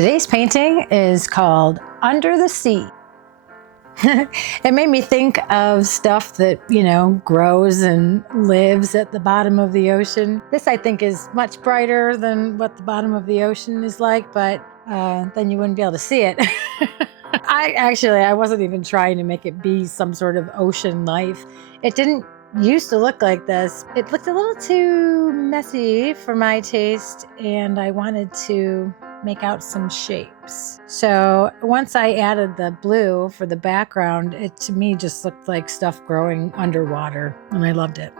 Today's painting is called Under the Sea. It made me think of stuff that, grows and lives at the bottom of the ocean. This, I think, is much brighter than what the bottom of the ocean is like, but then you wouldn't be able to see it. I wasn't even trying to make it be some sort of ocean life. It didn't used to look like this. It looked a little too messy for my taste, and I wanted to make out some shapes. So once I added the blue for the background, it to me just looked like stuff growing underwater, and I loved it.